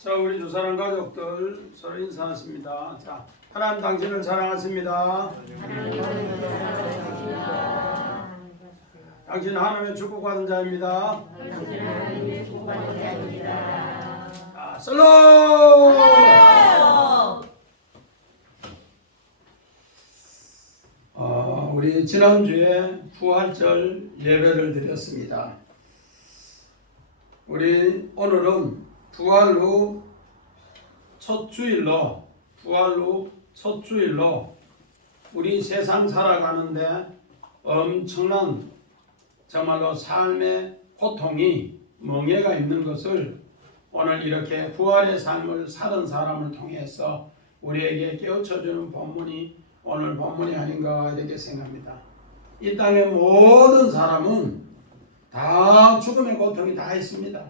자, 우리 두 사람 가족들 서로 인사하십니다. 자, 하나님 당신을 사랑하십니다. 당신은 하나님의 축복받은 자입니다. 자, 슬로우! 우리 지난주에 부활절 예배를 드렸습니다. 우리 오늘은 부활 후 첫 주일로 우리 세상 살아가는데 엄청난 정말로 삶의 고통이 멍해가 있는 것을 오늘 이렇게 부활의 삶을 사는 사람을 통해서 우리에게 깨우쳐주는 본문이 오늘 본문이 아닌가 이렇게 생각합니다. 이 땅의 모든 사람은 다 죽음의 고통이 다 있습니다.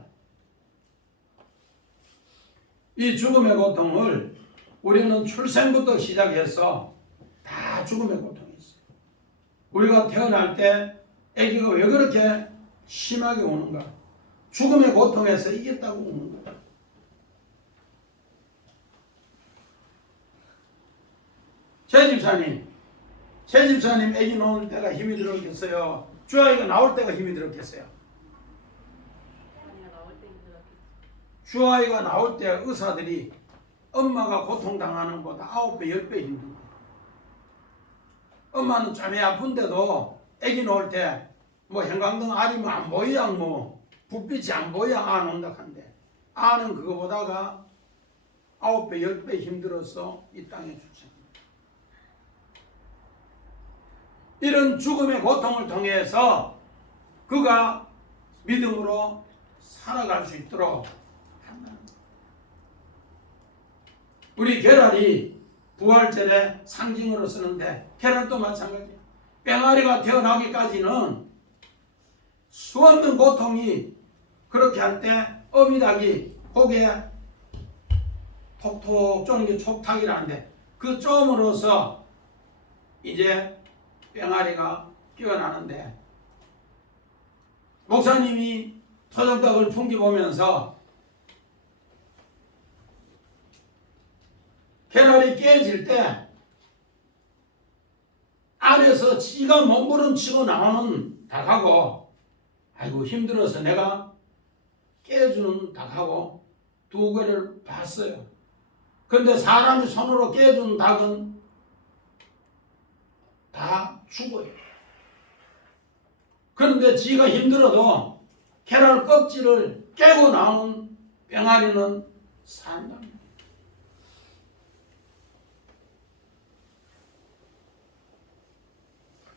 이 죽음의 고통을 우리는 출생부터 시작해서 다 죽음의 고통이 있어요. 우리가 태어날 때 아기가 왜 그렇게 심하게 우는가? 죽음의 고통에서 이겼다고 우는 거예요. 제 집사님 아기 놓을 때가 힘이 들었겠어요? 주아이가 나올 때가 힘이 들었겠어요? 주아이가 나올 때 의사들이 엄마가 고통당하는 것보다 9배, 10배 힘든 거예요. 엄마는 짬이 아픈데도 아기 놓을 때 뭐 형광등 아니면 안 보이야 뭐 불빛이 안 보여 안 온다 한데 아는 그거보다가 9배, 10배 힘들어서 이 땅에 출생합니다. 이런 죽음의 고통을 통해서 그가 믿음으로 살아갈 수 있도록 한다는 거예요. 우리 계란이 부활절의 상징으로 쓰는데 계란도 마찬가지예요. 뺑아리가 태어나기까지는 수없는 고통이 그렇게 할 때 어미닭이 고개에 톡톡 쪼는 게 촉탁이라는데 그 쪼음으로써 이제 뺑아리가 깨어나는데 목사님이 토종닭을 풍기보면서 계란이 깨질 때 안에서 지가 몸부림치고 나오는 닭하고 아이고 힘들어서 내가 깨주는 닭하고 두 개를 봤어요. 그런데 사람이 손으로 깨준 닭은 다 죽어요. 그런데 지가 힘들어도 계란 껍질을 깨고 나온 뺑아리는 산답니다.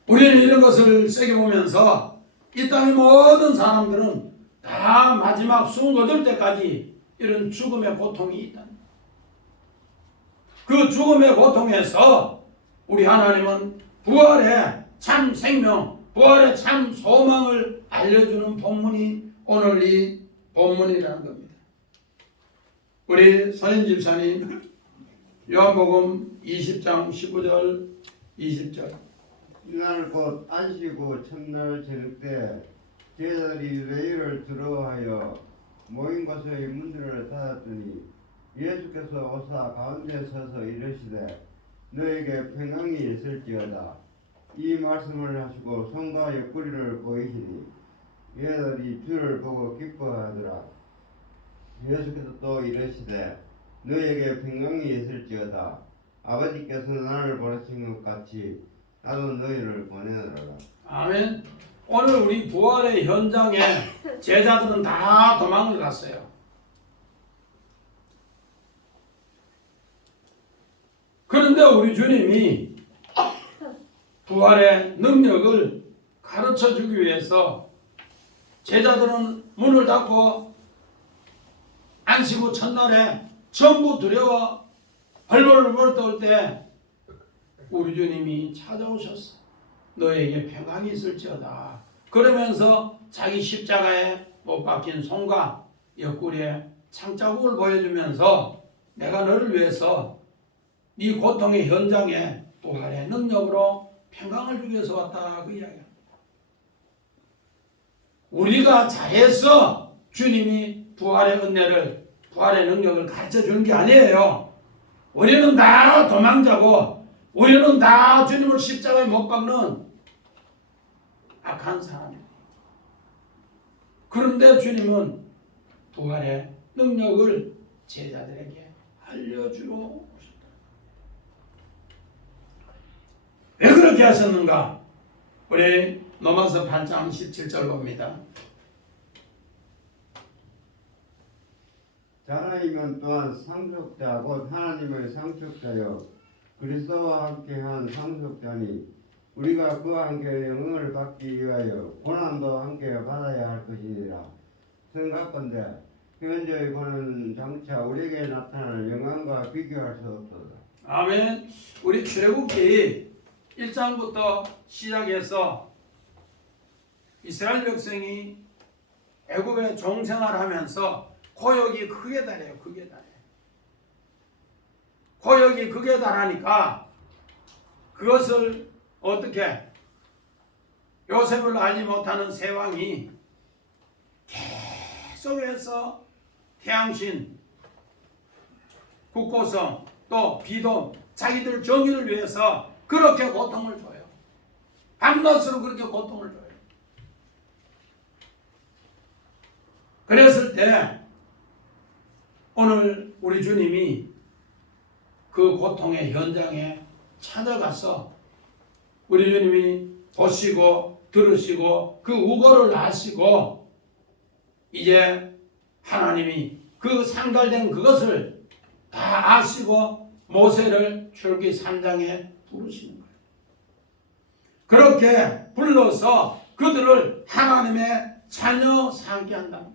우리는 이런 것을 새겨보면서 이 땅의 모든 사람들은 다 마지막 숨 거둘 때까지 이런 죽음의 고통이 있다. 그 죽음의 고통에서 우리 하나님은 부활의 참 생명, 부활의 참 소망을 알려주는 본문이 오늘 이 본문이라는 겁니다. 우리 서인 집사님 요한복음 20장 19절 20절 이날 곧 안식구 첫날 저녁 때 제자들이 유대인을 두려워하여 모인 곳의 문들을 닫았더니 예수께서 오사 가운데 서서 이르시되 너에게 평강이 있을지어다. 이 말씀을 하시고 손과 옆구리를 보이시니 제자들이 주를 보고 기뻐하더라. 예수께서 또 이르시되 너에게 평강이 있을지어다. 아버지께서 나를 보내신 것 같이 나도 너희를 보내노라. 아멘. 오늘 우리 부활의 현장에 제자들은 다 도망을 갔어요. 그런데 우리 주님이 부활의 능력을 가르쳐 주기 위해서 제자들은 문을 닫고 안식구 첫날에 전부 두려워 벌벌벌 떨 때 우리 주님이 찾아오셨어. 너에게 평강이 있을지어다. 그러면서 자기 십자가에 못 박힌 손과 옆구리에 창자국을 보여주면서 내가 너를 위해서 네 고통의 현장에 부활의 능력으로 평강을 주기 위해서 왔다. 그 이야기야. 우리가 잘해서 주님이 부활의 은혜를 부활의 능력을 가르쳐 주는 게 아니에요. 우리는 다 도망자고 우리는 다 주님을 십자가에 못 박는 악한 사람이에요. 그런데 주님은 부활의 능력을 제자들에게 알려주러 오셨다. 왜 그렇게 하셨는가? 우리 로마서 8장 17절 봅니다. 자라이면 또한 상속자 곧 하나님의 상속자여 그리스도와 함께한 상속자니 우리가 그와 함께 영광을 받기 위하여 고난도 함께 받아야 할 것이니라. 생각건대 현재의 고난은 장차 우리에게 나타날 영광과 비교할 수 없도다. 아멘. 우리 출애굽기 1장부터 시작해서 이스라엘 백성이 애굽에 종생활하면서 고역이 크게 달해요. 크게 달해요. 고역이 크게 달하니까 그것을 어떻게 요셉을 알지 못하는 세왕이 계속해서 태양신, 국고성, 또 비돔, 자기들 정의를 위해서 그렇게 고통을 줘요. 밤낮으로 그렇게 고통을 줘요. 그랬을 때 오늘 우리 주님이 그 고통의 현장에 찾아가서 우리 주님이 보시고 들으시고 그 우고를 아시고 이제 하나님이 그 상달된 그것을 다 아시고 모세를 출애굽기 3장에 부르시는 거예요. 그렇게 불러서 그들을 하나님의 자녀 삼게 한다.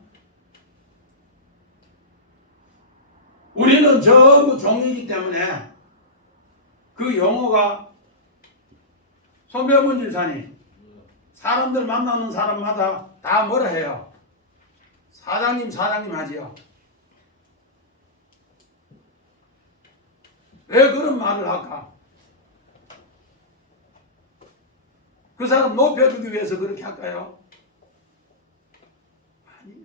우리는 전부 종이기 때문에 그 용어가 손병문 집사님 사람들 만나는 사람마다 다 뭐라 해요? 사장님 하지요. 왜 그런 말을 할까? 그 사람 높여주기 위해서 그렇게 할까요? 아니요.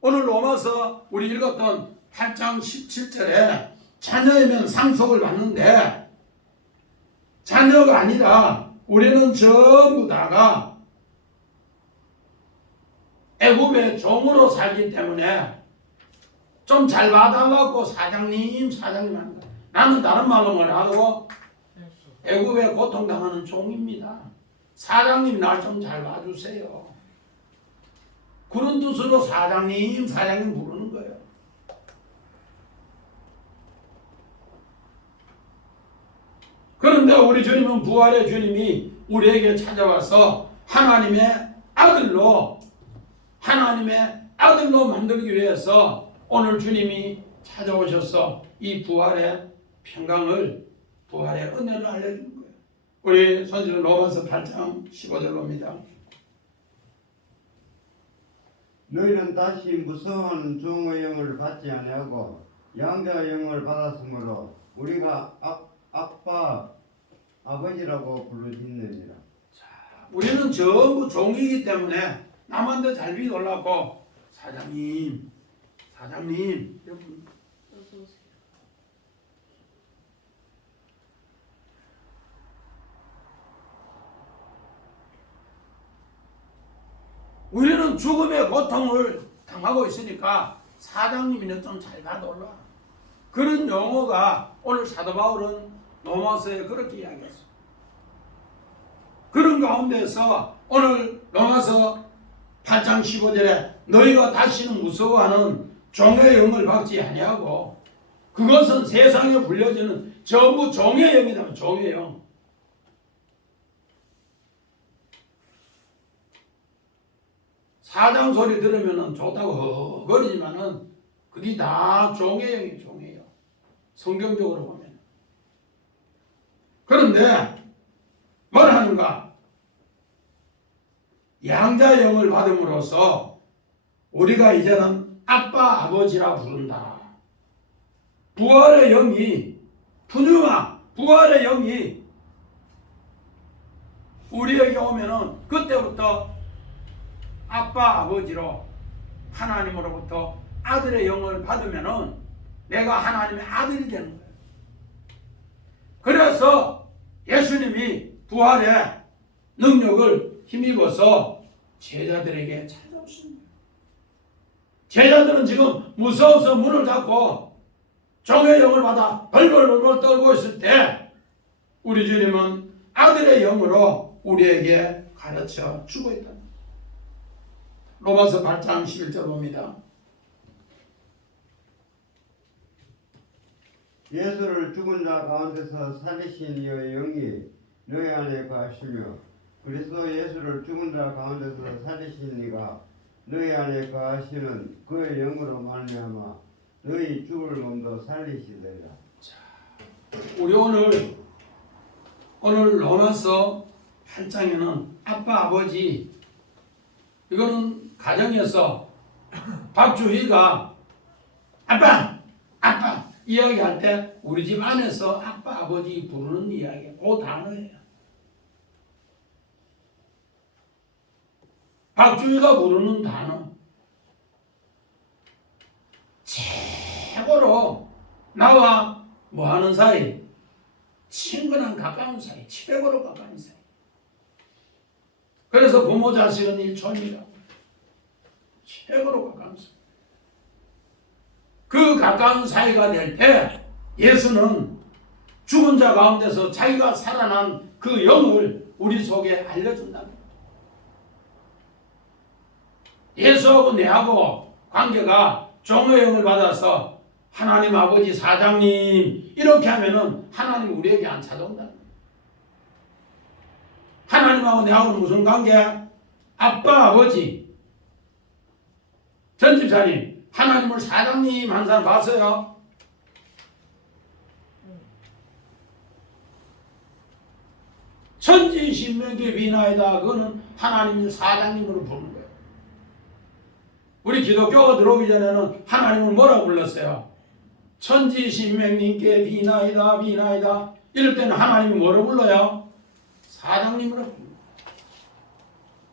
오늘 로마서 우리 읽었던 8장 17절에 자녀이면 상속을 받는데 자녀가 아니라 우리는 전부 다가 애굽의 종으로 살기 때문에 좀 잘 봐달라고 사장님 하는 거야. 나는 다른 말로 뭐라고 애굽에 고통당하는 종입니다. 사장님 날 좀 잘 봐주세요. 그런 뜻으로 사장님 부르는 거예요. 그런데 우리 주님은 부활의 주님이 우리에게 찾아와서 하나님의 아들로 만들기 위해서 오늘 주님이 찾아오셔서 이 부활의 평강을 부활의 은혜를 알려주는 거예요. 우리 선지는 로마서 8장 15절 봅니다. 너희는 다시 무서운 종의 영을 받지 아니하고 양자의 영을 받았으므로 우리가 아빠 아버지라고 부르짖느니라. 우리는 전부 종이기 때문에 남한테 잘 믿으려고 사장님 여러분 어서 오세요. 우리는 죽음의 고통을 당하고 있으니까 사장님이는 좀 잘 봐달라. 그런 용어가 오늘 사도 바울은 로마서에 그렇게 이야기했어요. 그런 가운데서 오늘 로마서 8장 15절에 너희가 다시는 무서워하는 종의 영을 받지 아니하고 그것은 세상에 불려지는 전부 종의 영이다. 종의 영. 사장 소리 들으면 좋다고 거리지만은 그게 다 종의 영이에요. 종의 영. 성경적으로 보면. 그런데 뭘 하는가? 양자의 영을 받음으로써 우리가 이제는 아빠 아버지라 부른다. 부활의 영이 부활의 영이 우리에게 오면은 그때부터 아빠 아버지로 하나님으로부터 아들의 영을 받으면은 내가 하나님의 아들이 되는 거예요. 그래서 예수님이 부활의 능력을 힘입어서 제자들에게 찾아오십니다. 제자들은 지금 무서워서 문을 닫고 종의 영을 받아 벌벌벌 떨고 있을 때 우리 주님은 아들의 영으로 우리에게 가르쳐 주고 있다. 로마서 8장 11절 봅니다. 예수를 죽은 자 가운데서 살리신 이의 영이 너희 안에 거하시며 그리스도 예수를 죽은 자 가운데서 살리신 이가 너희 안에 거하시는 그의 영으로 말미암아 너희 죽을 몸도 살리시리라. 우리 오늘 로마서 8장에는 아빠 아버지 이거는 가정에서 박주희가 아빠 이야기할 때 우리 집 안에서 아빠 아버지 부르는 이야기 그 단어예요. 박주희가 부르는 단어 최고로 나와 뭐하는 사이 친근한 가까운 사이 최고로 가까운 사이. 그래서 부모 자식은 일촌이라고 최고로 가까운 사이. 그 가까운 사이가 될 때 예수는 죽은 자 가운데서 자기가 살아난 그 영을 우리 속에 알려준다. 예수하고 내하고 관계가 종의 영을 받아서 하나님 아버지 사장님 이렇게 하면은 하나님 우리에게 안 찾아온다. 하나님하고 내하고는 무슨 관계? 아빠 아버지. 전 집사님 하나님을 사장님 한 사람 봤어요? 천지신명계 비나이다. 그거는 하나님을 사장님으로 부르는 거예요. 우리 기독교가 들어오기 전에는 하나님을 뭐라고 불렀어요? 천지신명님께 비나이다 비나이다. 이럴 때는 하나님이 뭐로 불러요? 사장님으로 불러요.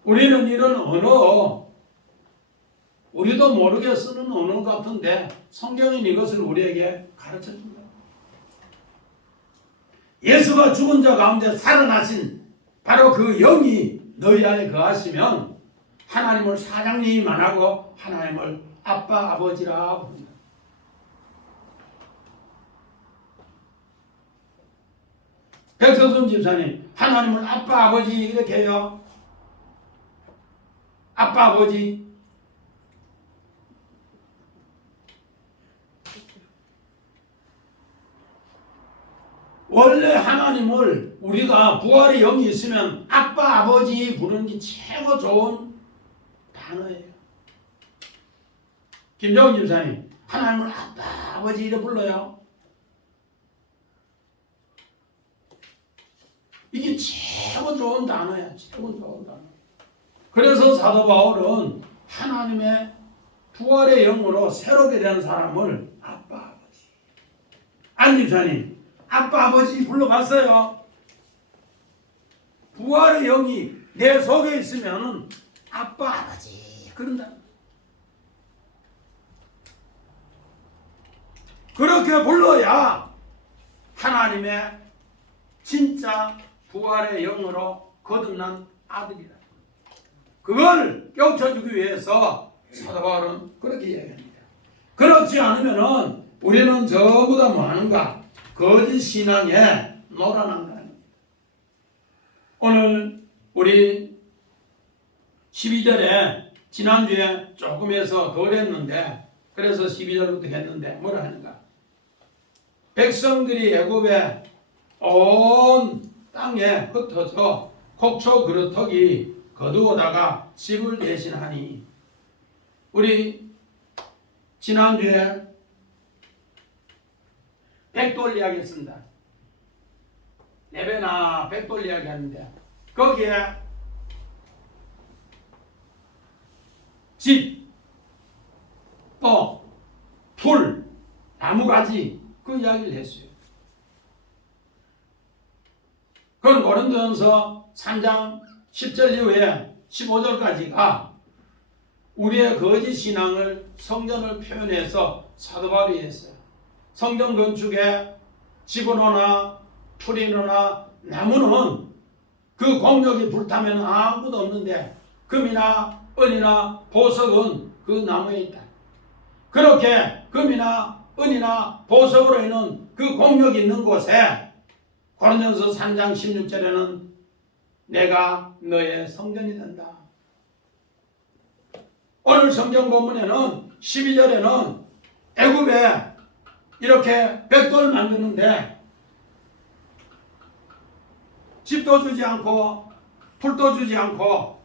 우리는 이런 언어 우리도 모르게 쓰는 언어 같은데 성경은 이것을 우리에게 가르쳐준다. 예수가 죽은 자 가운데 살아나신 바로 그 영이 너희 안에 거하시면 하나님을 사장님 안 하고 하나님을 아빠 아버지라 부른다. 백서준 집사님 하나님을 아빠 아버지 이렇게 해요. 아빠 아버지. 원래 하나님을 우리가 부활의 영이 있으면 아빠 아버지 부르는 게 최고 좋은 단어예요. 김정은 집사님 하나님을 아빠 아버지 이래 불러요. 이게 최고 좋은 단어야. 최고 좋은 단어. 그래서 사도 바울은 하나님의 부활의 영으로 새롭게 된 사람을 아빠 아버지. 안 집사님 아빠 아버지 불러봤어요? 부활의 영이 내 속에 있으면 아빠 아버지 그런다. 그렇게 불러야 하나님의 진짜 부활의 영으로 거듭난 아들이다. 그걸 깨우쳐주기 위해서 사도 바울은 그렇게 이야기합니다. 그렇지 않으면 우리는 전부 다 뭐하는가? 거짓 신앙에 놀아난다. 오늘 우리 12절에 지난주에 조금 해서 덜 했는데 그래서 12절부터 했는데 뭐라 하는가? 백성들이 애굽의 온 땅에 흩어져 곡초 그루터기 거두어다가 집을 대신하니 우리 지난주에 백돌 이야기 했습니다. 레베나 백돌 이야기 하는데 거기에 집, 또 풀, 나무가지 그 이야기를 했어요. 그건 고린도전서 3장 10절 이후에 15절까지가 우리의 거짓 신앙을 성전을 표현해서 사도 바울이 했어요. 성전 건축에 집어넣으나 풀이나 나무는 그 공력이 불타면 아무것도 없는데 금이나 은이나 보석은 그 나무에 있다. 그렇게 금이나 은이나 보석으로 있는 그 공력이 있는 곳에 고린도전서 3장 16절에는 내가 너의 성전이 된다. 오늘 성경 본문에는 12절에는 애굽에 이렇게 벽돌을 만드는데 집도 주지 않고 풀도 주지 않고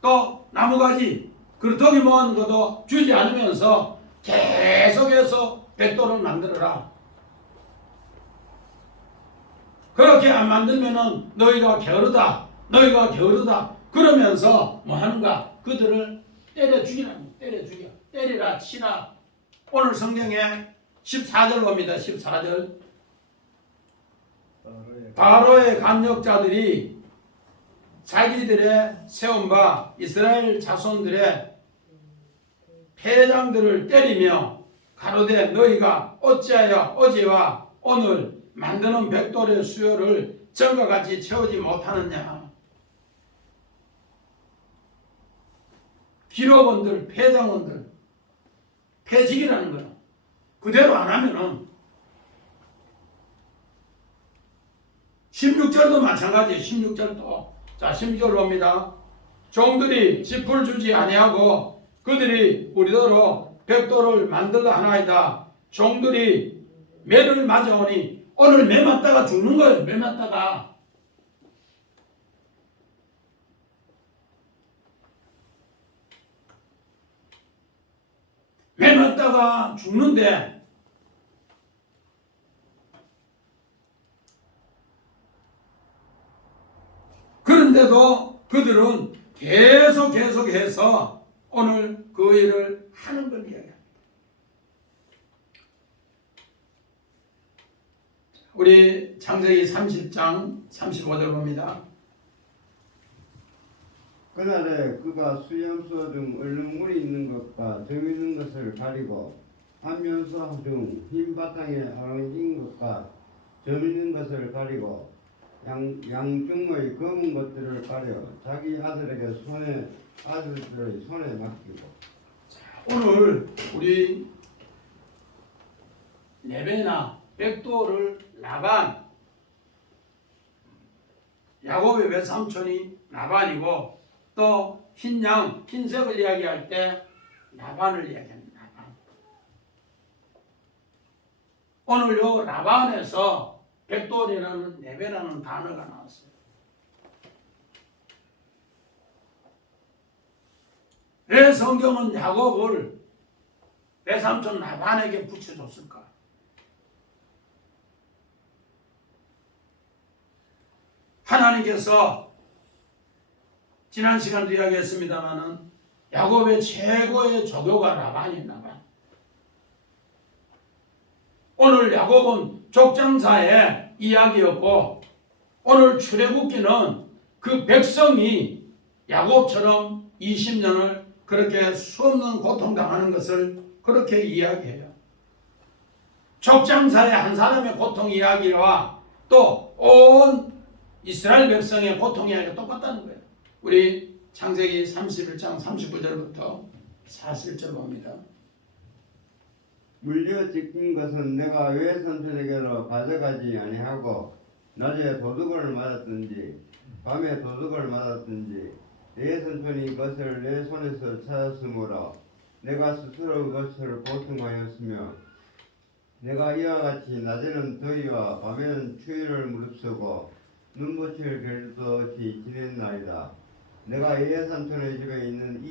또 나무가지 그루터기 모아놓은 것도 주지 않으면서 계속해서 벽돌을 만들어라. 그렇게 안 만들면은 너희가 게으르다. 너희가 게으르다. 그러면서 뭐 하는가? 그들을 때려 죽이라니. 때려 죽여. 때리라 치라. 오늘 성경에 14절 봅니다. 14절. 바로의 강력자들이 자기들의 세운 바 이스라엘 자손들의 패장들을 때리며 가로되 너희가 어찌하여 어제와 오늘 만드는 벽돌의 수요를 전과 같이 채우지 못하느냐. 기록원들, 패장원들, 패직이라는 거예요. 그대로 안 하면은 16절도 마찬가지예요. 16절도. 자, 16절 봅니다. 종들이 짚을 주지 아니하고 그들이 우리더러 벽돌을 만들라 하나이다. 종들이 매를 맞아오니 오늘 매 맞다가 죽는 거예요. 매 맞다가. 매 맞다가 죽는데 그런데도 그들은 계속해서 오늘 그 일을 하는 걸 이야기합니다. 우리 창세기 30장 35절 봅니다. 그날에 그가 수염소 중 얼룩물이 있는 것과 점 있는 것을 가리고 안면소 중 흰 바탕에 아랑진 것과 점 있는 것을 가리고 양중의 검은 것들을 가려 자기 아들들의 손에 맡기고. 오늘 우리 레베나 벽돌을 라반, 야곱의 외삼촌이 라반이고 또 흰양, 흰색을 이야기할 때 라반을 이야기합니다. 라반. 오늘 요 라반에서 벽돌이라는 레베라는 단어가 나왔어요. 왜 성경은 야곱을 외삼촌 라반에게 붙여줬을까? 하나님께서 지난 시간도 이야기했습니다마는 야곱의 최고의 조교가 라반이 라반. 오늘 야곱은 족장사의 이야기였고 오늘 출애굽기는 그 백성이 야곱처럼 20년을 그렇게 수없는 고통당하는 것을 그렇게 이야기해요. 족장사의 한 사람의 고통 이야기와 또 온 이스라엘 백성의 고통 이야기가 똑같다는 거예요. 우리 창세기 31장 39절부터 41절 봅니다. 물려 찢긴 것은 내가 외삼촌에게로 가져가지 아니하고 낮에 도둑을 맞았든지 밤에 도둑을 맞았든지 내 삼촌이 그것을 내 손에서 찾았으므로 내가 스스로 그것을 보통하였으며 내가 이와 같이 낮에는 더위와 밤에는 추위를 무릅쓰고 눈붙일 별도 없이 지냈나이다. 내가 내 삼촌의 집에 있는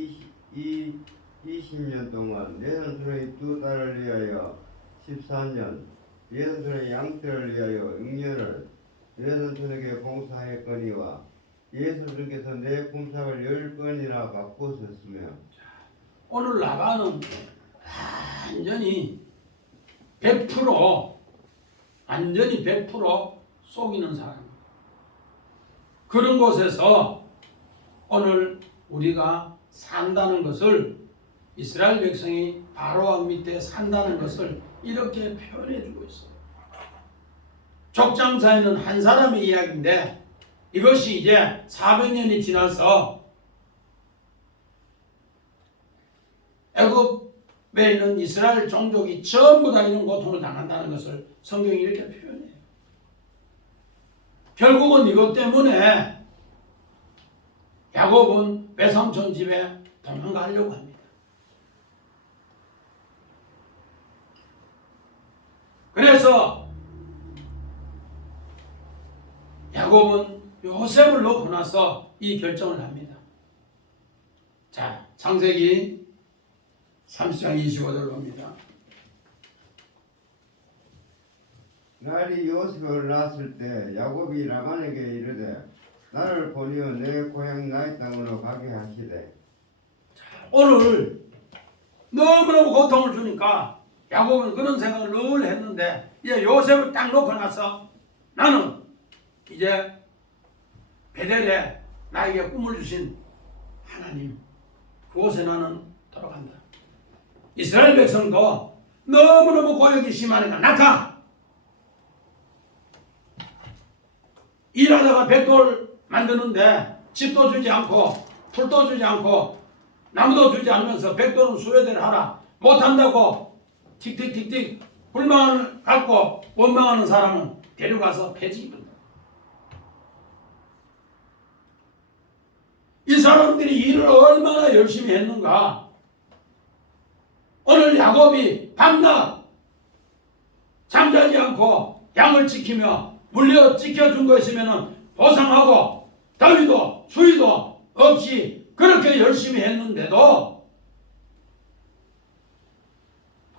20년 동안 내 삼촌의 두 딸을 위하여 14년, 내 삼촌의 양떼를 위하여 6년을 내 삼촌에게 봉사했거니와 내 삼촌께서 내 품삯을 10번이나 바꾸셨으며. 오늘 라반은 완전히 100% 속이는 사람. 그런 곳에서 오늘 우리가 산다는 것을 이스라엘 백성이 바로왕 밑에 산다는 것을 이렇게 표현해 주고 있어요. 족장사에는 한 사람의 이야기인데 이것이 이제 400년이 지나서 애굽에 있는 이스라엘 종족이 전부 다 이런 고통을 당한다는 것을 성경이 이렇게 표현해요. 결국은 이것 때문에 야곱은 외삼촌 집에 도망가려고 합니다. 그래서 야곱은 요셉을 놓고 나서 이 결정을 합니다. 자, 창세기 30장 25절 봅니다. 날이 요셉을 낳았을 때 야곱이 라반에게 이르되 나를 보내어 내 고향 나의 땅으로 가게 하시되. 오늘 너무너무 고통을 주니까 야곱은 그런 생각을 늘 했는데 이제 요셉을 딱 놓고 나서 나는 이제 베델에 나에게 꿈을 주신 하나님 그곳에 나는 돌아간다. 이스라엘 백성도 너무너무 고역이 심하니까 나가! 일하다가 벽돌 만드는데 집도 주지 않고 풀도 주지 않고 나무도 주지 않으면서 벽돌은 수레대를 하라 못한다고 틱틱틱틱 불만을 갖고 원망하는 사람은 데려가서 폐지입니다. 이 사람들이 일을 얼마나 열심히 했는가. 오늘 야곱이 밤낮 잠자지 않고 양을 지키며 물려 지켜준 것이면 보상하고 더위도 추위도 없이 그렇게 열심히 했는데도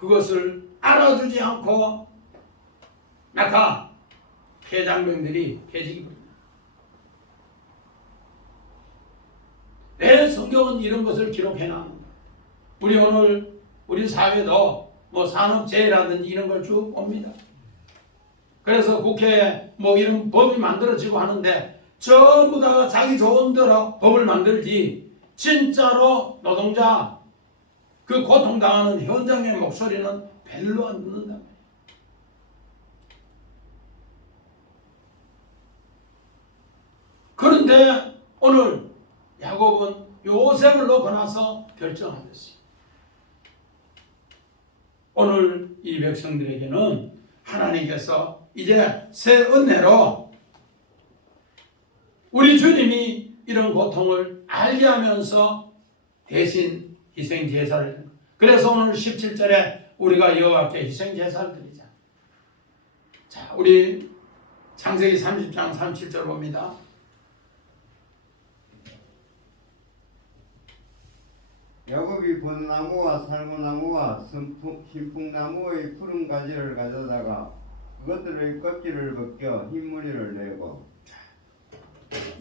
그것을 알아주지 않고 낙하 폐장병들이 폐지기입니다. 왜 성경은 이런 것을 기록해놨는가? 우리 오늘 우리 사회도 뭐 산업재해라든지 이런 걸 쭉 봅니다. 그래서 국회에 뭐 이런 법이 만들어지고 하는데 전부 다 자기 좋은 대로 법을 만들지 진짜로 노동자 그 고통당하는 현장의 목소리는 별로 안 듣는다. 그런데 오늘 야곱은 요셉을 놓고 나서 결정하였어요. 오늘 이 백성들에게는 하나님께서 이제 새 은혜로 우리 주님이 이런 고통을 알게 하면서 대신 희생 제사를 그래서 오늘 17절에 우리가 여호와께 희생 제사를 드리자. 자, 우리 창세기 30장 37절 봅니다. 야곱이 벚나무와 살구나무와 신풍나무의 푸른 가지를 가져다가 그것들의 껍질을 벗겨 흰 무늬를 내고.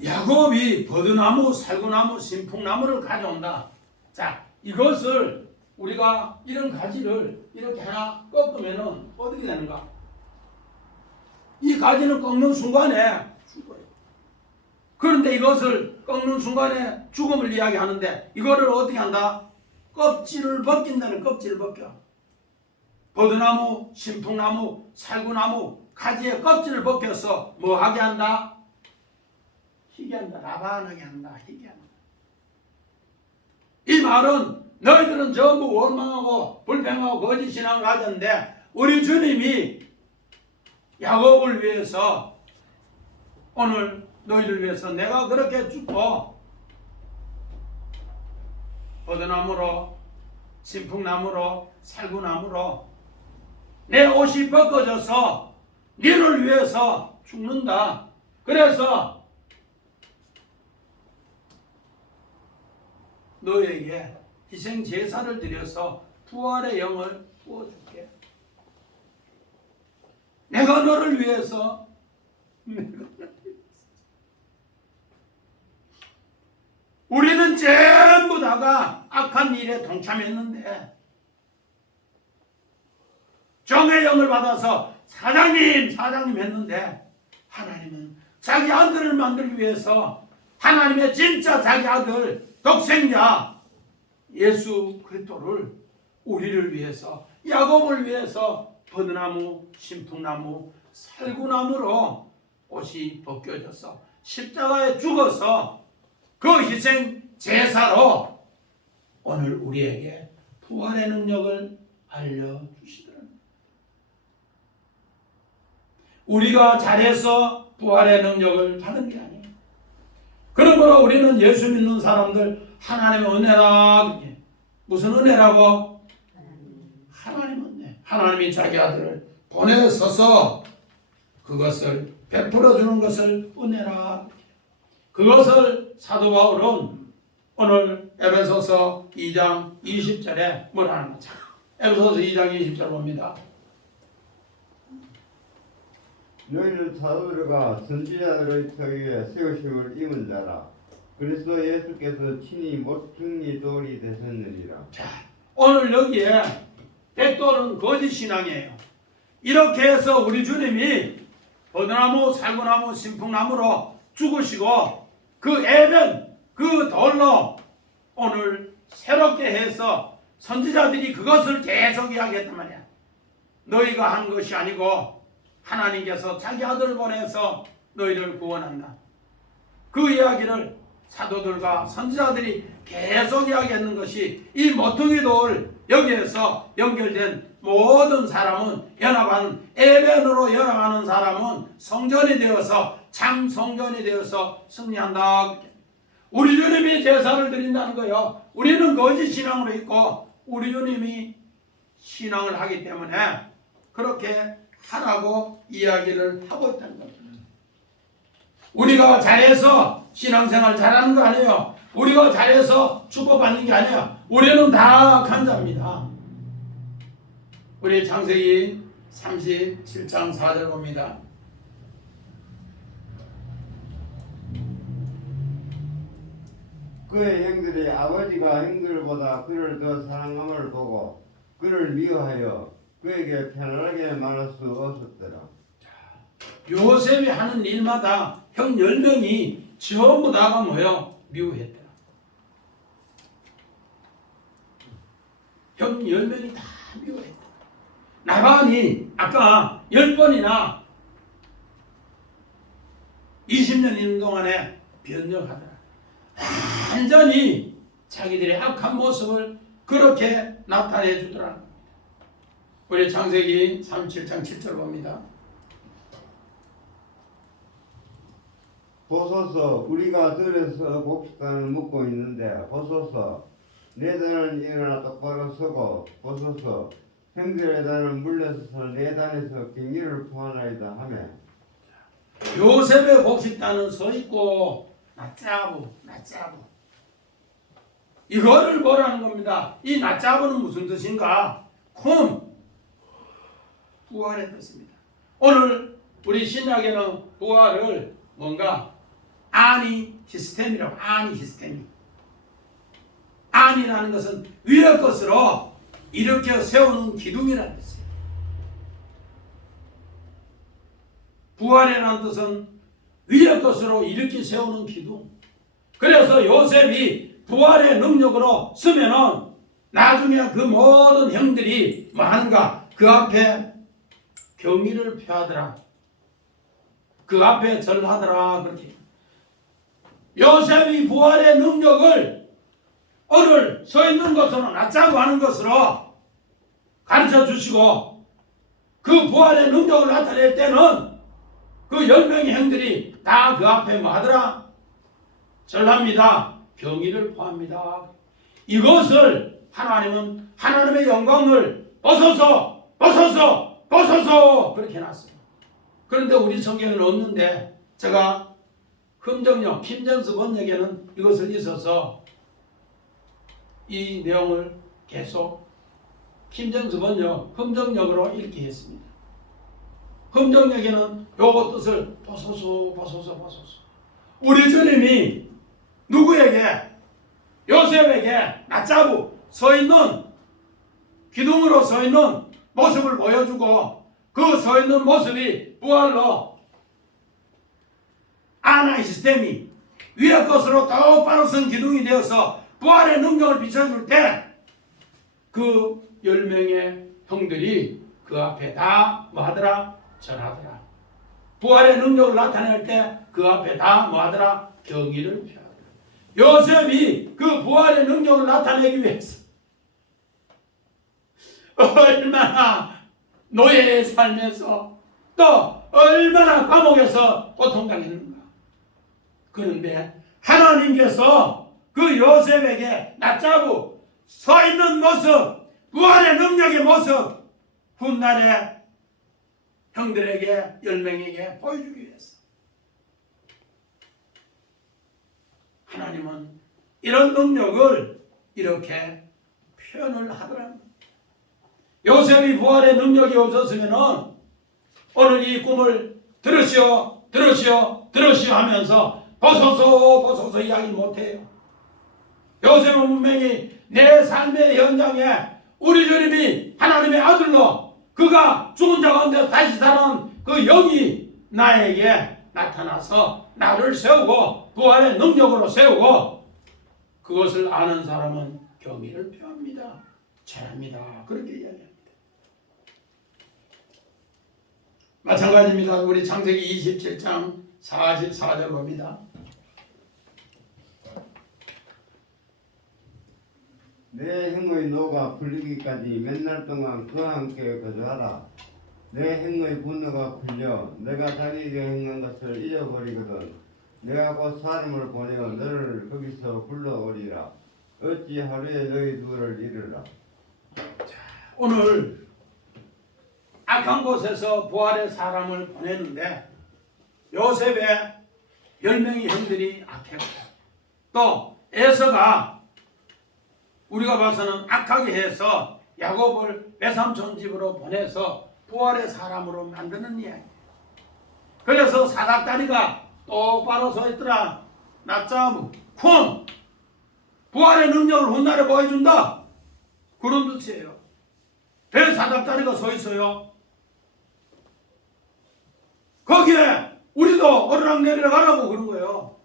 야곱이 버드나무, 살구나무, 신풍나무를 가져온다. 자, 이것을 우리가 이런 가지를 이렇게 하나 꺾으면은 어떻게 되는가? 이 가지를 꺾는 순간에 죽어요. 그런데 이것을 꺾는 순간에 죽음을 이야기하는데 이거를 어떻게 한다? 껍질을 벗긴다는 껍질을 벗겨. 버드나무, 신풍나무, 살구나무 가지의 껍질을 벗겨서 뭐 하게 한다? 희게 한다. 라반하게 한다. 희게 한다. 이 말은 너희들은 전부 원망하고 불평하고 거짓 신앙을 가졌는데 우리 주님이 야곱을 위해서 오늘 너희를 위해서 내가 그렇게 죽고 버드나무로 신풍나무로 살구나무로 내 옷이 벗겨져서 너를 위해서 죽는다. 그래서 너에게 희생 제사를 드려서 부활의 영을 부어줄게. 내가 너를 위해서 우리는 전부 다가 악한 일에 동참했는데 종의 영을 받아서 사장님 했는데 하나님은 자기 아들을 만들기 위해서 하나님의 진짜 자기 아들 독생자 예수 그리스도를 우리를 위해서, 야곱을 위해서 버드나무, 신풍나무, 살구나무로 옷이 벗겨져서 십자가에 죽어서 그 희생 제사로 오늘 우리에게 부활의 능력을 알려주시더랍니다. 우리가 잘해서 부활의 능력을 받은 게 아니에요. 그러므로 우리는 예수 믿는 사람들 하나님의 은혜라. 그게 무슨 은혜라고? 하나님 은혜. 하나님이 자기 아들을 보내서서 그것을 베풀어 주는 것을 은혜라. 그것을 사도 바울은 오늘 에베소서 2장 20절에 뭐라 하는 거죠? 에베소서 2장 20절 봅니다. 너희는 사도들과 선지자들의 터위에 세우심을 입은 자라. 그리스도 예수께서 친히 모퉁이 돌이 되셨느니라. 자, 오늘 여기에 백돌은 거짓 신앙이에요. 이렇게 해서 우리 주님이 버드나무, 살구나무, 신풍나무로 죽으시고 그 에벤, 그 돌로 오늘 새롭게 해서 선지자들이 그것을 계속 이야기했단 말이야. 너희가 한 것이 아니고 하나님께서 자기 아들을 보내서 너희를 구원한다. 그 이야기를 사도들과 선지자들이 계속 이야기했는 것이 이 모퉁이 돌 여기에서 연결된 모든 사람은 연합하는 에벤으로 연합하는 사람은 성전이 되어서 참 성전이 되어서 승리한다. 우리 주님이 제사를 드린다는 거요. 우리는 거짓 신앙으로 있고 우리 주님이 신앙을 하기 때문에 그렇게 하라고 이야기를 하고 있다는 겁니다. 우리가 잘해서 신앙생활 잘하는 거 아니에요. 우리가 잘해서 축복받는 게 아니에요. 우리는 다 악한 자입니다. 우리 창세기 37장 4절 봅니다. 그의 형들이 아버지가 형들보다 그를 더 사랑함을 보고 그를 미워하여 그에게 편안하게 말할 수 없었더라. 요셉이 하는 일마다 형 10명이 전부 다가 뭐예요? 미워했더라. 형 10명이 다 미워했더라. 나반이 아까 10번이나 20년 있는 동안에 변명하더라. 완전히 자기들의 악한 모습을 그렇게 나타내 주더라. 우리 창세기 37장 7절 봅니다. 보소서 우리가 들에서 곡식단을 묻고 있는데 보소서 내 단은 일어나 똑바로 서고 보소서 형들의 단은 물러서서 내 단에서 경의를 포하나이다 하며 요셉의 곡식단은 서 있고 낮자부 이거를 보라는 겁니다. 이 낮자부는 무슨 뜻인가? 부활의 뜻입니다. 오늘 우리 신약에는 부활을 뭔가 아니히스템이라고. 아니라는 것은 위의 것으로 일으켜 세우는 기둥이라는 뜻이에요. 부활이라는 뜻은 위의 것으로 일으켜 세우는 기둥. 그래서 요셉이 부활의 능력으로 쓰면은 나중에 그 모든 형들이 뭐 하는가? 그 앞에 경의를 표하더라. 그 앞에 절하더라. 그렇게 요셉이 부활의 능력을 오늘 서 있는 것으로 낮자고 하는 것으로 가르쳐 주시고 그 부활의 능력을 나타낼 때는 그 10명의 형들이 다 그 앞에 뭐 하더라? 절합니다. 경의를 포합니다. 이것을 하나님은 하나님의 영광을 벗어서 그렇게 해놨어요. 그런데 우리 성경에는 없는데 제가 흠정역 킴정스 번역에는 이것을 있어서 이 내용을 계속 킴정스 번역 흠정역으로 읽게 했습니다. 흠정역에는 요거 뜻을 보소서 우리 주님이 누구에게? 요셉에게 낮자고 서 있는 기둥으로 서 있는 모습을 보여주고 그 서 있는 모습이 부활로 아나시스템이 위의 것으로 똑바로 선 기둥이 되어서 부활의 능력을 비춰줄 때 그 10명의 형들이 그 앞에 다 뭐하더라? 절하더라. 부활의 능력을 나타낼 때 그 앞에 다 뭐하더라? 경의를 표하더라. 요셉이 그 부활의 능력을 나타내기 위해서 얼마나 노예의 삶에서 또 얼마나 감옥에서 고통당했는가. 그런데 하나님께서 그 요셉에게 낮자고 서 있는 모습, 부활의 능력의 모습, 훗날에 형들에게 10명에게 보여주기 위해서 하나님은 이런 능력을 이렇게 표현을 하더랍니다. 요셉이 부활의 능력이 없었으면 오늘 이 꿈을 들으시오 하면서 보소서 이야기 못해요. 요셉은 분명히 내 삶의 현장에 우리 주님이 하나님의 아들로 그가 죽은 자 가운데 다시 사는 그 영이 나에게 나타나서 나를 세우고 부활의 능력으로 세우고 그것을 아는 사람은 경의를 표합니다. 잘합니다. 그렇게 이야기합니다. 마찬가지입니다. 우리 창세기 27장 44절 봅니다. 내 행의 노가 풀리기까지 몇 날 동안 그와 함께 거주하라. 내 행의 분노가 풀려 내가 자기에게 행한 것을 잊어버리거든 내가 곧 사람을 보내어 너를 거기서 불러오리라. 어찌 하루에 너희 둘을 잃으라. 오늘 악한 곳에서 부활의 사람을 보내는데 요셉의 10명의 형들이 악했고 또 에서가 우리가 봐서는 악하게 해서 야곱을 외삼촌 집으로 보내서 부활의 사람으로 만드는 이야기. 그래서 사닥다리가 똑바로 서 있더라. 낮잠, 쿵! 부활의 능력을 훗날에 보여준다. 그런 뜻이에요. 왜 사닥다리가 서 있어요? 거기에 우리도 오르락내리락 하라고 그런 거예요.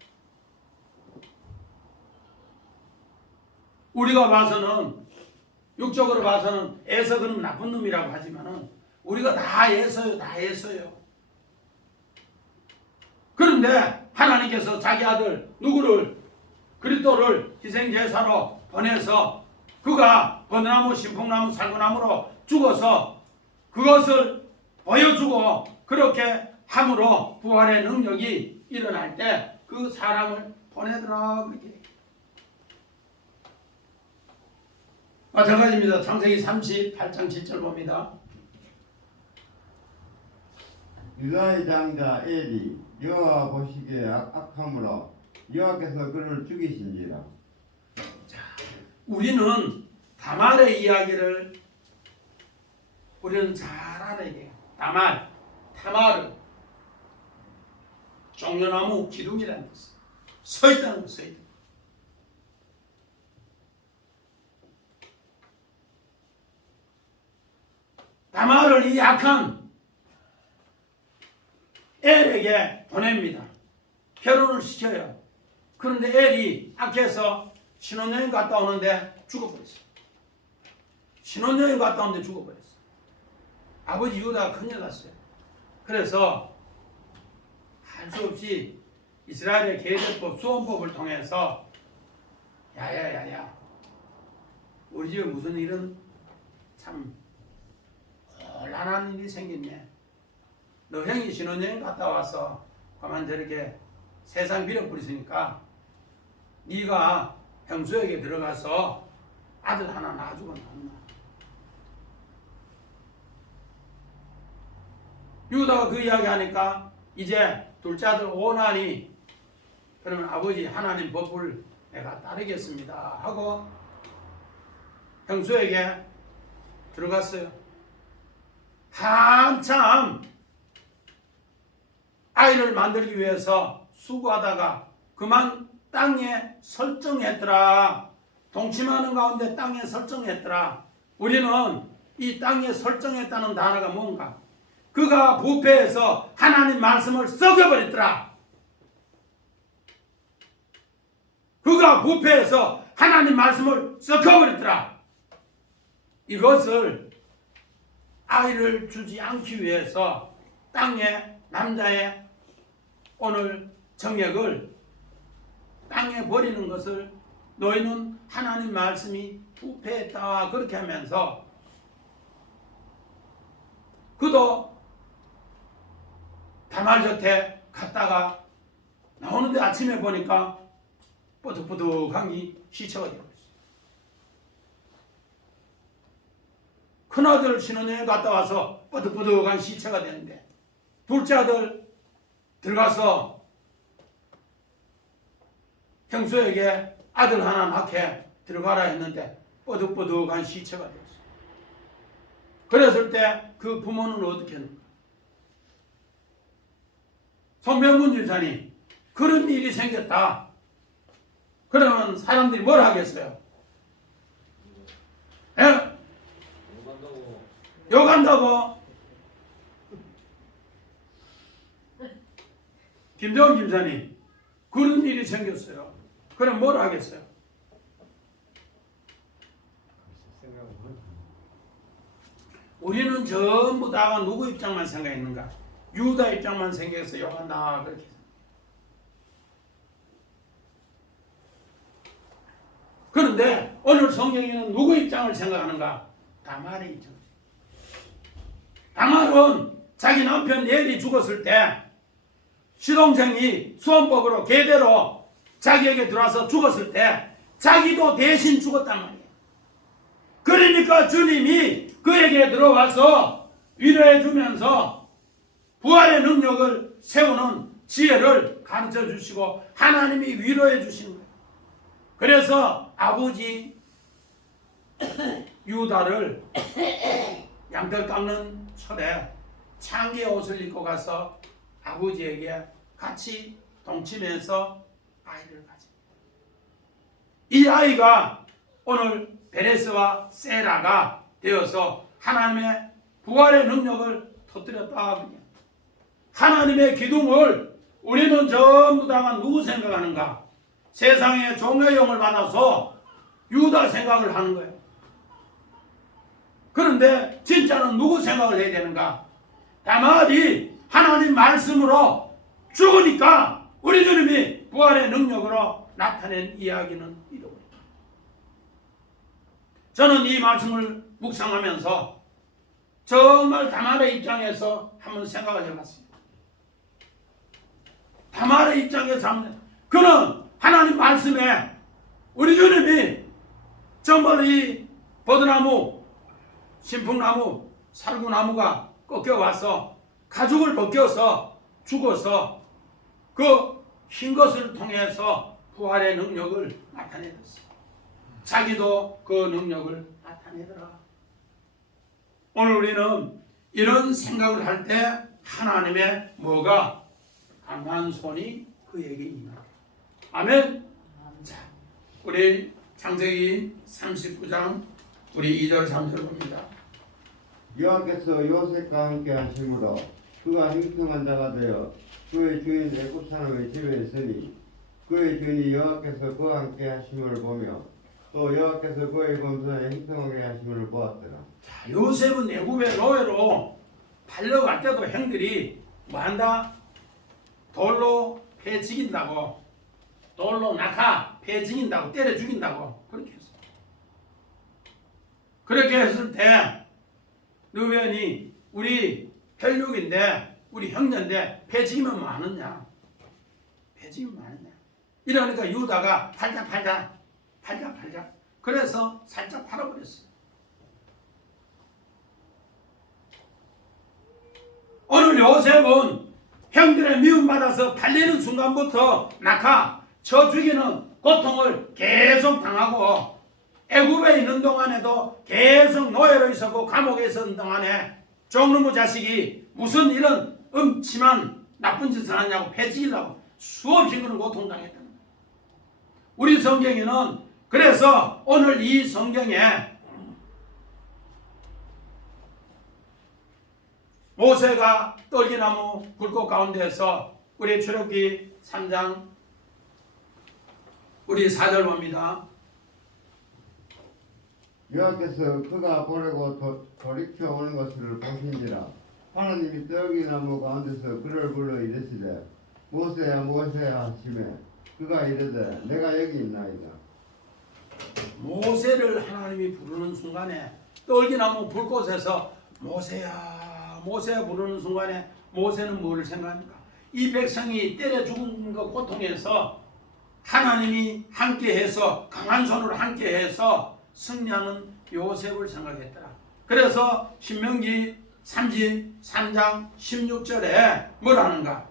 우리가 봐서는 육적으로 봐서는 에서 그는 나쁜 놈이라고 하지만은 우리가 다 애써요. 그런데 하나님께서 자기 아들 누구를 그리스도를 희생제사로 보내서 그가 버드나무, 신풍나무, 살구나무로 죽어서 그것을 보여주고 그렇게 함으로 부활의 능력이 일어날 때 그 사람을 보내더라 그렇게. 마찬가지입니다. 창세기 38장 7절 봅니다. 유다의 장자 엘이 여호와 보시기에 악함으로 여호와께서 그를 죽이신지라. 우리는 다말의 이야기를 우리는 잘 알아야 돼요. 다말은 종려나무 기둥이라는 뜻이에요. 서 있다는 거, 서 있다. 다말을 이 악한 엘에게 보냅니다. 결혼을 시켜요. 그런데 엘이 악해서 신혼여행 갔다 오는데 죽어버렸어요. 신혼여행 갔다 오는데 죽어버렸어요. 아버지 유다가 큰일 났어요. 그래서 할 수 없이 이스라엘의 계절법 수원법을 통해서 야야야야 우리 집에 무슨 일은 참 곤란한 일이 생겼네. 너 형이 신혼여행 갔다 와서 가만 저렇게 세상 밀어버리니까 네가 형수에게 들어가서 아들 하나 낳아주고 낳나. 유다가 그 이야기 하니까 이제 둘째 아들 오난이 그러면 아버지 하나님 법을 내가 따르겠습니다 하고 형수에게 들어갔어요. 한참 아이를 만들기 위해서 수고하다가 그만 땅에 설정했더라. 동침하는 가운데 땅에 설정했더라. 우리는 이 땅에 설정했다는 단어가 뭔가? 그가 부패해서 하나님 말씀을 썩여버렸더라. 그가 부패해서 하나님 말씀을 썩어버렸더라. 이것을 아이를 주지 않기 위해서 땅에 남자의 오늘 정액을 땅에 버리는 것을 너희는 하나님 말씀이 부패했다 그렇게 하면서 그도 다말젓에 갔다가 나오는데 아침에 보니까 뽀득뽀득한 게 시체가 되고 있어요. 큰아들 신혼여행 갔다 와서 뽀득뽀득한 시체가 되는데 둘째 아들 들어가서 형수에게 아들 하나 낳게 들어가라 했는데 뽀득뽀득한 시체가 되었어요. 그랬을 때 그 부모는 어떻게 했는가? 송병문 집사님, 그런 일이 생겼다. 그러면 사람들이 뭘 하겠어요? 예? 욕한다고. 김정은 집사님, 그런 일이 생겼어요. 그럼 뭘 하겠어요? 우리는 전부 다가 누구 입장만 생각했는가? 유다 입장만 생각해서 욕한다 그렇게. 그런데 오늘 성경에는 누구 입장을 생각하는가? 다말의 입장. 다말은 자기 남편 엘이 죽었을 때 시동생이 수원법으로 계대로 자기에게 들어와서 죽었을 때 자기도 대신 죽었단 말이에요. 그러니까 주님이 그에게 들어와서 위로해 주면서 부활의 능력을 세우는 지혜를 가르쳐 주시고 하나님이 위로해 주시는 거예요. 그래서 아버지 유다를 양털 깎는 철에 창기의 옷을 입고 가서 아버지에게 같이 동침해서 아이를 가집니다. 이 아이가 오늘 베레스와 세라가 되어서 하나님의 부활의 능력을 터뜨렸다. 하나님의 기둥을 우리는 전부 다가 누구 생각하는가? 세상의 종의 영을 받아서 유다 생각을 하는 거예요. 그런데 진짜는 누구 생각을 해야 되는가? 다말이 하나님 말씀으로 죽으니까 우리 주님이 부활의 능력으로 나타낸 이야기는 이러고 있다. 저는 이 말씀을 묵상하면서 정말 다말의 입장에서 한번 생각을 해봤습니다. 다말의 입장에서 한번 그는 하나님 말씀에 우리 주님이 정말 이 버드나무, 신풍나무, 살구나무가 꺾여와서 가죽을 벗겨서 죽어서 그 흰 것을 통해서 부활의 능력을 나타내었어요. 자기도 그 능력을 나타내더라. 오늘 우리는 이런 생각을 할 때 하나님의 뭐가 강한 손이 그에게 임합니다. 아멘. 자, 우리 창세기 39장 우리 2절 3절 봅니다. 여호와께서 요셉과 함께 하심으로 그가 형통한 자가 되어 그의 주인 애굽 사람의 집에 있으니 그의 주인이 여호와께서 그와 함께 하심을 보며 또 여호와께서 그의 검선에 형통하게 하심을 보았더라. 자, 요셉은 애굽의 노예로 팔려갈 때도 형들이 뭐한다? 돌로 패 죽인다고, 돌로 낙하 패 죽인다고, 때려 죽인다고 그렇게 했어요. 그렇게 했을 때 르벤이 우리 혈육인데 우리 형제인데 패 죽이면 뭐 하느냐? 패 죽이면 뭐 하느냐? 이러니까 유다가 팔자 그래서 살짝 팔아버렸어요. 오늘 요셉은 형들의 미움받아서 팔리는 순간부터 낙하, 쳐 죽이는 고통을 계속 당하고 애굽에 있는 동안에도 계속 노예로 있었고 감옥에 있었던 동안에 종놈의 자식이 무슨 이런 음침한 나쁜 짓을 하냐고 패지려고 수없이 그런 고통당했다는 거예요. 우리 성경에는 그래서 오늘 이 성경에 모세가 떨기나무 불꽃 가운데에서 우리 출애굽기 3장 우리 4절 봅니다. 여호와께서 그가 보내고 돌이켜 오는 것을 보신지라. 하나님이 떡이나무 가운데서 그를 불러 이르시되 모세야 모세야 하시매 그가 이르되 내가 여기 있나이다. 모세를 하나님이 부르는 순간에 떨기나무 불꽃에서 모세야 모세야 부르는 순간에 모세는 뭐를 생각합니까? 이 백성이 때려 죽은 그 고통에서 하나님이 함께해서 강한 손으로 함께해서 승리하는 요셉을 생각했더라. 그래서 신명기 33장 16절에 뭐라는가?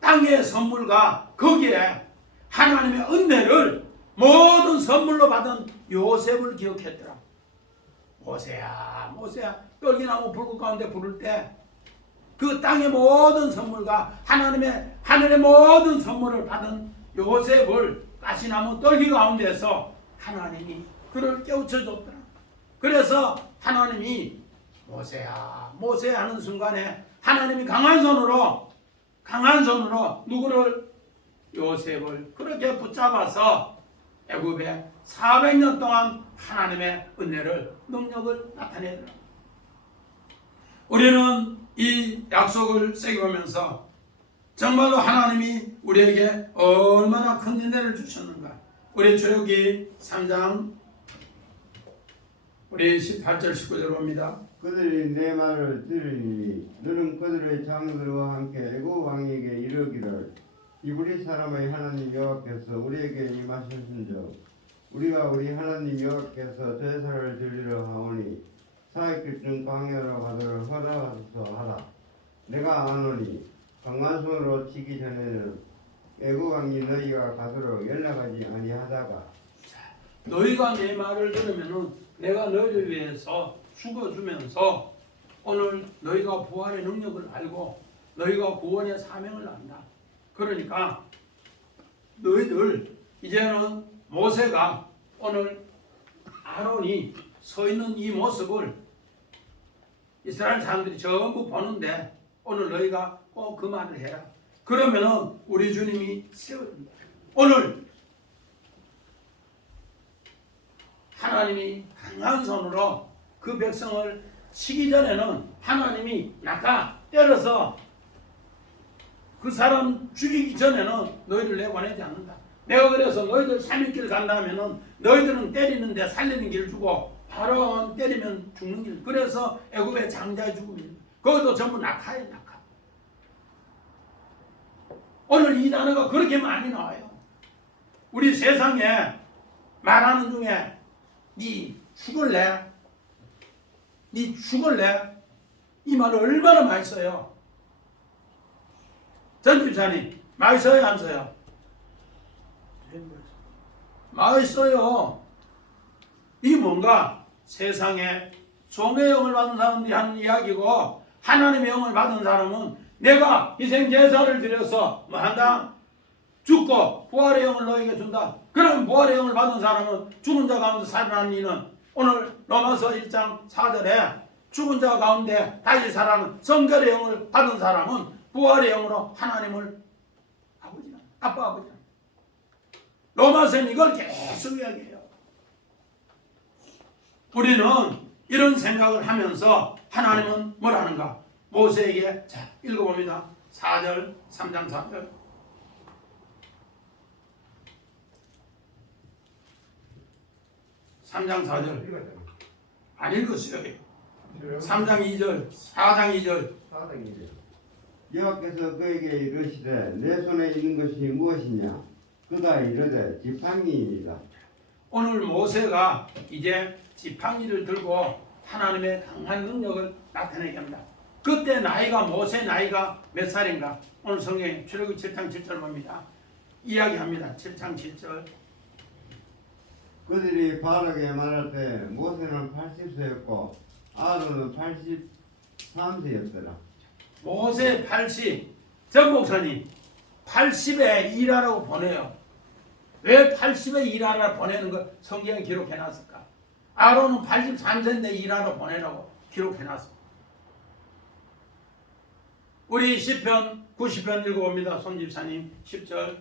땅의 선물과 거기에 하나님의 은혜를 모든 선물로 받은 요셉을 기억했더라. 모세야 모세야 떨기나무 불꽃 가운데 부를 때 그 땅의 모든 선물과 하늘의 모든 선물을 받은 요셉을 가시나무 떨기 가운데서 하나님이 그를 깨우쳐 줬더라. 그래서 하나님이 모세야 모세야 하는 순간에 하나님이 강한 손으로 누구를? 요셉을 그렇게 붙잡아서 애굽에 400년 동안 하나님의 은혜를 능력을 나타내더라. 우리는 이 약속을 새겨보면서 정말로 하나님이 우리에게 얼마나 큰 은혜를 주셨는가. 우리 출애굽기 3장 우리 18절 19절 봅니다. 그들이 내 말을 들으니 너는 그들의 장들과 함께 애굽 왕에게 이르기를 이브리 사람의 하나님 여호와께서 우리에게 임하셨은즉 우리가 우리 하나님 여호와께서 제사를 드리려 하오니 40일쯤 광야로 가도록 허락하소서 하라. 내가 아노니 강한 손으로 치기 전에는 애굽 왕이 너희가 가도록 연락하지 아니하다가 너희가 내 말을 들으면은 내가 너희를 위해서 죽어주면서 오늘 너희가 부활의 능력을 알고 너희가 구원의 사명을 안다. 그러니까 너희들 이제는 모세가 오늘 아론이 서 있는 이 모습을 이스라엘 사람들이 전부 보는데 오늘 너희가 꼭 그 말을 해라. 그러면은 우리 주님이 세워준다. 오늘 하나님이 강한 손으로 그 백성을 치기 전에는 하나님이 나가 때려서 그 사람 죽이기 전에는 너희를 내보내지 않는다. 내가 그래서 너희들 3일길 간다면은 너희들은 때리는데 살리는 길 주고 바로 때리면 죽는 길. 그래서 애굽의 장자의 죽음이 거기도 전부 낙하에 낙하. 오늘 이 단어가 그렇게 많이 나와요. 우리 세상에 말하는 중에 네 죽을래? 네 죽을래? 이 말을 얼마나 많이 써요. 전 집사님 많이 써요 안 써요? 많이 써요. 이 뭔가 세상에 종의 영을 받은 사람들이 하는 이야기고 하나님의 영을 받은 사람은 내가 희생 제사를 드려서 뭐 한다? 죽고 부활의 영을 너에게 준다. 그럼 부활의 영을 받은 사람은 죽은 자 가운데 살아난 이는 오늘 로마서 1장 4절에 죽은 자 가운데 다시 살아나는 성결의 영을 받은 사람은 부활의 영으로 하나님을 아빠 아버지 로마서는 이걸 계속 이야기해요. 우리는 이런 생각을 하면서 하나님은 뭐라는가? 모세에게 자 읽어봅니다. 4절 3장 4절 안 읽었어요. 3장 2절 4장 2절 여호와께서 그에게 이르시되 내 손에 있는 것이 무엇이냐? 그가 이르되 지팡이이니라. 오늘 모세가 이제 지팡이를 들고 하나님의 강한 능력을 나타내게 합니다. 그때 모세 나이가 몇 살인가? 오늘 성경에 출애굽기 7장 7절 봅니다. 이야기합니다. 7장 7절 그들이 바르게 말할 때 모세는 80세였고 아론은 83세였더라. 모세 80, 전 목사님 80에 일하라고 보내요. 왜 80에 일하라 보내는 거 성경에 기록해놨을까? 아론은 83세인데 일하러 보내라고 기록해놨어. 우리 시편 90편 읽어봅니다. 손집사님 10절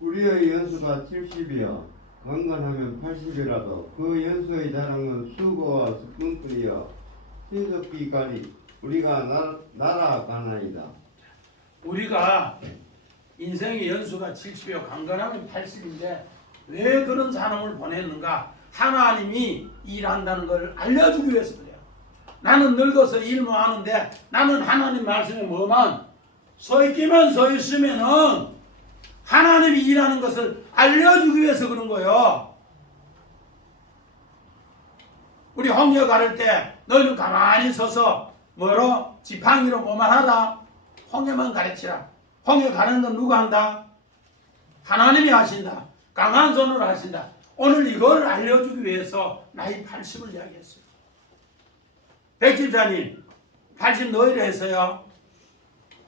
우리의 연수가 70이요 강건하면 80이라도 그 연수의 자랑은 수고와 spun뿐이여 신석기까지 우리가 날아가나이다. 우리가 인생의 연수가 70이요 강건하면 80인데 왜 그런 사람을 보냈는가? 하나님이 일한다는 걸 알려주기 위해서 그래요. 나는 늙어서 일 뭐 하는데 나는 하나님 말씀에 뭐만 서 있기만 서 있으면은 하나님이 일하는 것을 알려주기 위해서 그런 거예요. 우리 홍해 가를 때 너희는 가만히 서서 뭐로 지팡이로 뭐만 하라. 홍해만 가르치라. 홍해 가는 건 누가 한다? 하나님이 하신다. 강한 손으로 하신다. 오늘 이걸 알려주기 위해서 나이 80을 이야기했어요. 백집사님 80 너희를 했어요.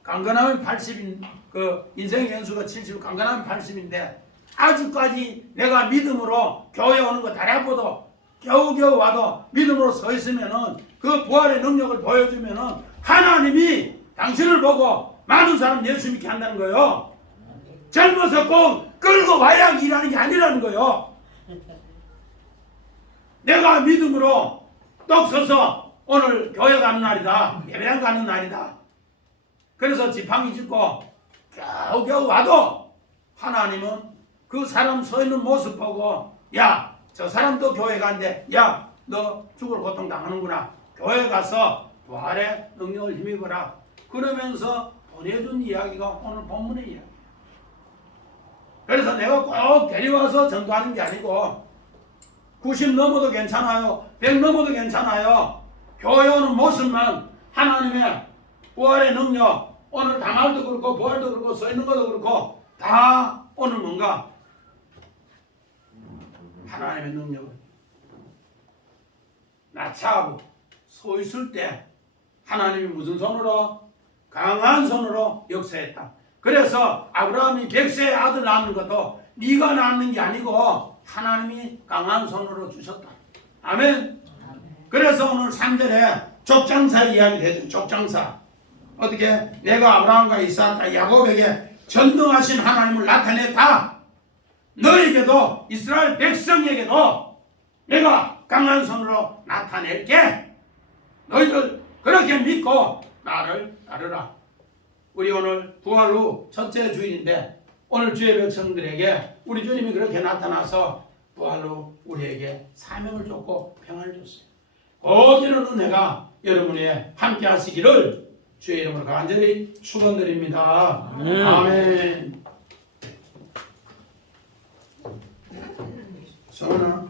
강건하면 80인 그 인생 연수가 70, 강건하면 80인데 아직까지 내가 믿음으로 교회 오는 거 다리 아파도 겨우겨우 와도 믿음으로 서 있으면은 그 부활의 능력을 보여주면은 하나님이 당신을 보고 많은 사람 예수 믿게 한다는 거예요. 젊어서 꼭 끌고 와야 일하는 게 아니라는 거예요. 내가 믿음으로 똑 서서 오늘 교회 가는 날이다. 예배당 가는 날이다. 그래서 지팡이 짚고 겨우겨우 와도 하나님은 그 사람 서 있는 모습 보고 야, 저 사람도 교회 간대. 야, 너 죽을 고통 당하는구나. 교회 가서 부활의 능력을 힘입어라. 그러면서 보내준 이야기가 오늘 본문의 이야기예요. 그래서 내가 꼭 데려와서 전도하는 게 아니고 90 넘어도 괜찮아요. 100 넘어도 괜찮아요. 교회 오는 모습만 하나님의 부활의 능력 오늘 당할도 그렇고 부활도 그렇고 서 있는 것도 그렇고 다 오늘 뭔가 하나님의 능력을 나차하고 서 있을 때 하나님이 무슨 손으로? 강한 손으로 역사했다. 그래서 아브라함이 100세의 아들 낳는 것도 네가 낳는 게 아니고 하나님이 강한 손으로 주셨다. 아멘. 그래서 오늘 3절에 족장사 이야기를 해줘. 족장사. 어떻게? 내가 아브라함과 이삭과 야곱에게 전능하신 하나님을 나타냈다. 너에게도 이스라엘 백성에게도 내가 강한 손으로 나타낼게. 너희들 그렇게 믿고 나를 따르라. 우리 오늘 부활 후 첫째 주일인데 오늘 주의 백성들에게 우리 주님이 그렇게 나타나서 부활 후 우리에게 사명을 줬고 평안을 줬어요. 거기는 은혜가 여러분이 함께 하시기를 주의 이름으로 간절히 축원드립니다. 아멘. 성원아